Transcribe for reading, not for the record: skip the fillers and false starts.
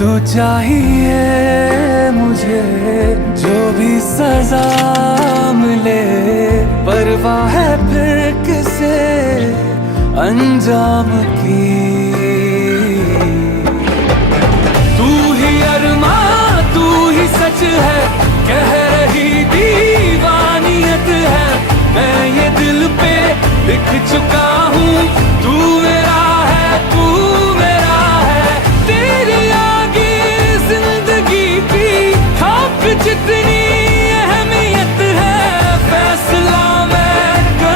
तू चाहिए मुझे, जो भी सजा मिले परवाह है फिर किसे अंजाम की। तू ही अरमा, तू ही सच है, कह